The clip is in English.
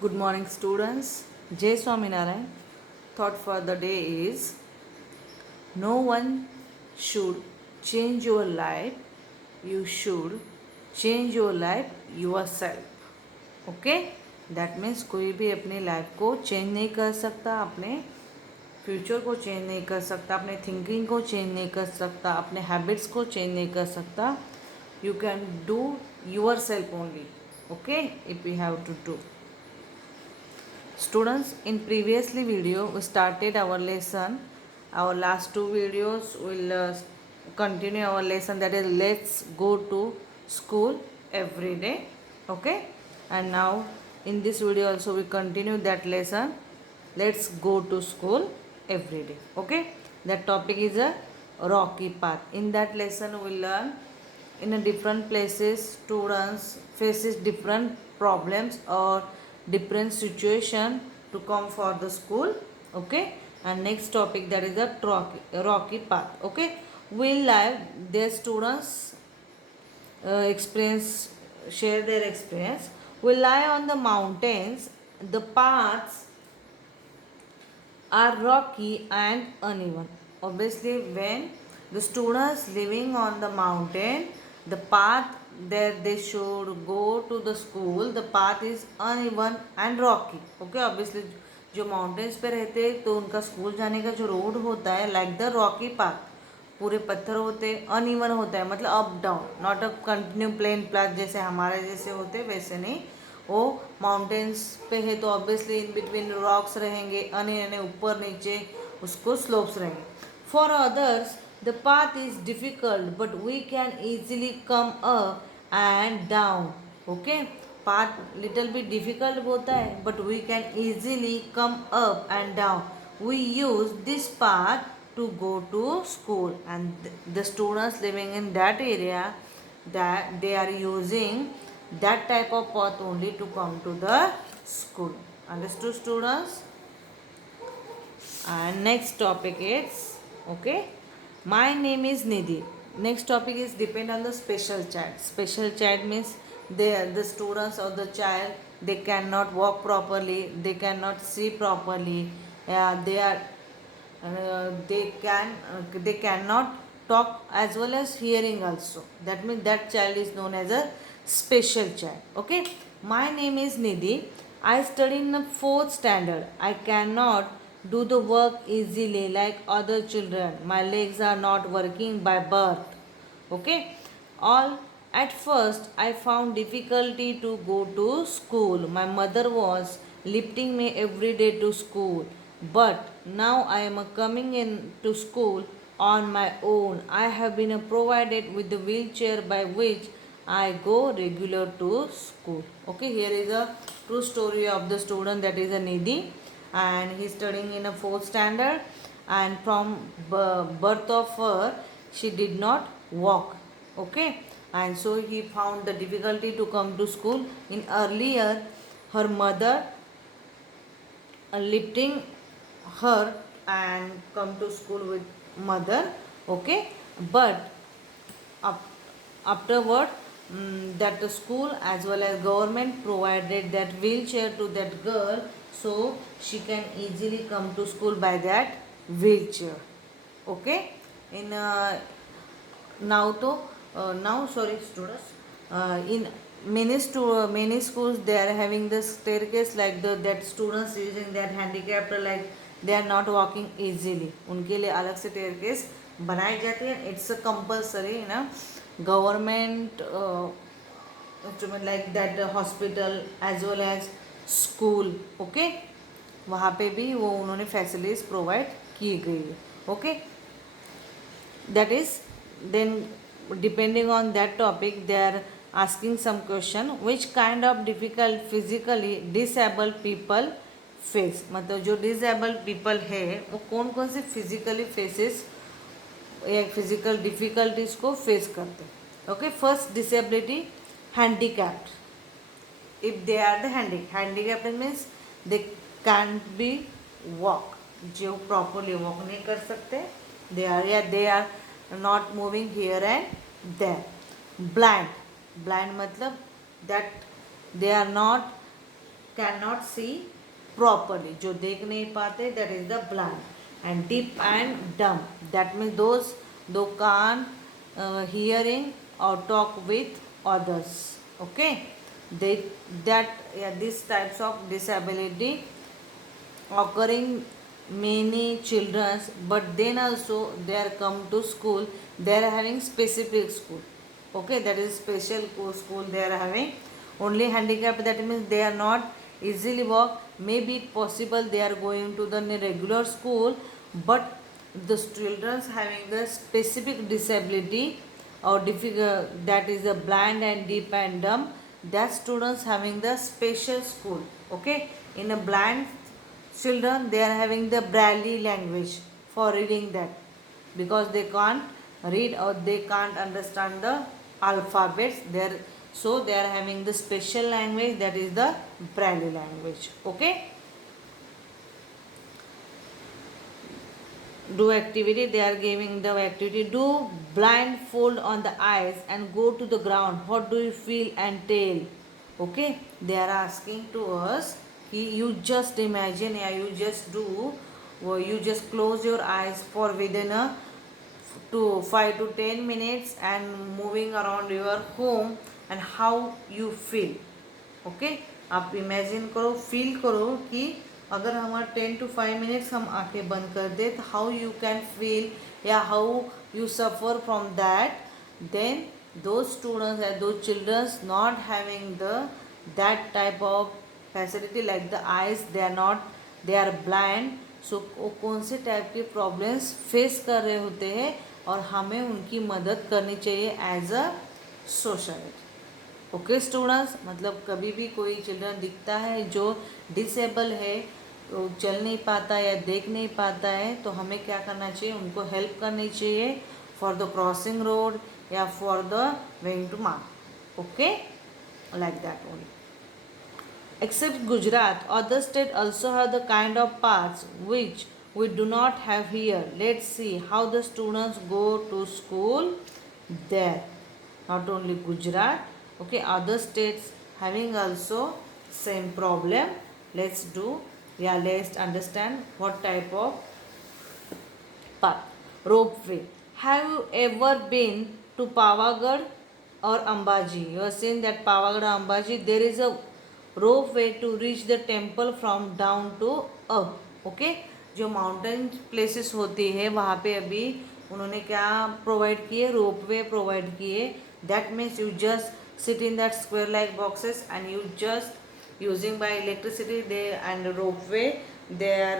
Good morning, students. Jai Swaminarayan. Thought for the day is no one should change your life. You should change your life yourself. Okay that means कोई भी अपनी life को change नहीं कर सकता, अपने future को change नहीं कर सकता, अपने थिंकिंग को चेंज नहीं कर सकता, अपने हैबिट्स को चेंज नहीं कर सकता. You can do yourself only. Okay if you have to do. Students, in previously video we started our lesson. Our last two videos will continue our lesson, that is let's go to school every day. Okay, and now in this video also we continue that lesson, let's go to school every day. Okay, that topic is a rocky path. In that lesson we learn in a different places students faces different problems or different situation to come for the school. Okay, and next topic, that is the rocky path. Okay, will live their students experience, share their experience. Will lie on the mountains, the paths are rocky and uneven. Obviously, when the students living on the mountain, the path that they should go to the school, the path is uneven and rocky. Okay, obviously जो mountains पे रहते हैं तो उनका school जाने का जो road होता है लाइक द रॉकी पाथ, पूरे पत्थर होते हैं, अनइवन होता है, मतलब up down, not a continue plain path जैसे हमारे जैसे होते वैसे नहीं. वो माउंटेन्स पे है तो ऑब्वियसली इन बिटवीन रॉक्स रहेंगे, अने ऊपर नीचे उसको स्लोप्स रहेंगे. For others the path is difficult but we can easily come up and down. Okay, path little bit difficult होता है but we can easily come up and down. We use this path to go to school, and the students living in that area, that they are using that type of path only to come to the school. Understood, students? And next topic is, okay, my name is Nidhi. Next topic is depend on the special child. Special child means the students or the child, they cannot walk properly, they cannot see properly, they are they cannot talk as well as hearing also. That means that child is known as a special child. Okay, my name is Nidhi. I study in the 4th standard. I cannot do the work easily like other children. My legs are not working by birth. Okay, all at first I found difficulty to go to school. My mother was lifting me every day to school, but now I am coming in to school on my own. I have been provided with the wheelchair by which I go regular to school. Okay, here is a true story of the student, that is a Nidhi, and he is studying in a 4th standard, and from birth of her she did not walk. Okay, and so he found the difficulty to come to school. In earlier, her mother lifting her and come to school with mother. Okay, but afterward, that the school as well as government provided that wheelchair to that girl, so she can easily come to school by that wheelchair. Okay, in now to now sorry students, in many schools they are having the staircase like the that students using that handicapped, like they are not walking easily, उनके लिए अलग से staircase बनाई जाती है. It's a compulsory ना government instrument like that hospital as well as school. Okay, वहाँ पे भी वो उन्होंने फैसिलिटीज प्रोवाइड की गई है. Okay, that is, then depending on that topic they are asking some question, which kind of difficult physically disabled people face. मतलब जो disabled people है वो कौन कौन से physically faces या फिजिकल डिफिकल्टीज को फेस करते हैं. Okay, first disability, handicapped. If they are the handicapped means they can be walk, जो प्रॉपरली वॉक नहीं कर सकते, they are not moving here and there. Blind, blind मतलब that they are not cannot see properly, जो देख नहीं पाते, that is the blind. And deaf and dumb, that means those can't hearing or talk with others. Okay, they that yeah, these types of disability occurring many children, but then also they are come to school, they are having specific school. Okay, that is special school they are having. Only handicapped, that means they are not easily walk, maybe possible they are going to the regular school, but the children having the specific disability or difficult, that is the blind and deaf and dumb, that students having the special school. Okay, in a blind children, they are having the Braille language for reading that, because they can't read or they can't understand the alphabets there, so they are having the special language, that is the Braille language. Okay, do activity, they are giving the activity, do blindfold on the eyes and go to the ground, what do you feel and tell. Okay, they are asking to us, you just imagine, yeah, you just do, or you just close your eyes for within a to 5 to 10 minutes and moving around your home, and how you feel. Okay, आप imagine करो, feel करो कि अगर हमारा 10 to 5 minutes हम आंखें बंद कर दे, तो हाउ यू कैन फील या how you suffer from that. Then those students and those children not having the that type of facility like the eyes, they are not, they are blind. सो वो कौन से type के problems face कर रहे होते हैं, और हमें उनकी मदद करनी चाहिए as a society. Okay students, मतलब कभी भी कोई चिल्ड्रन दिखता है जो डिसेबल है, तो चल नहीं पाता या देख नहीं पाता है, तो हमें क्या करना चाहिए, उनको हेल्प करनी चाहिए फॉर द क्रॉसिंग रोड या for the weighing to mark. Okay, like that only. Except Gujarat, other states also have the kind of paths which we do not have here. Let's see how the students go to school there. Not only Gujarat, okay, other states having also same problem. Let's do, yeah, let's understand what type of path. Ropeway. Have you ever been to Pavagadh or Ambaji? You have seen that Pavagadh or Ambaji, there is a rope way to reach the temple from down to up. Okay, जो mountain places होती है वहाँ पे अभी उन्होंने क्या provide किए, rope way provide किए. That means you just sit in that square like boxes and you just using by electricity they and rope way, they are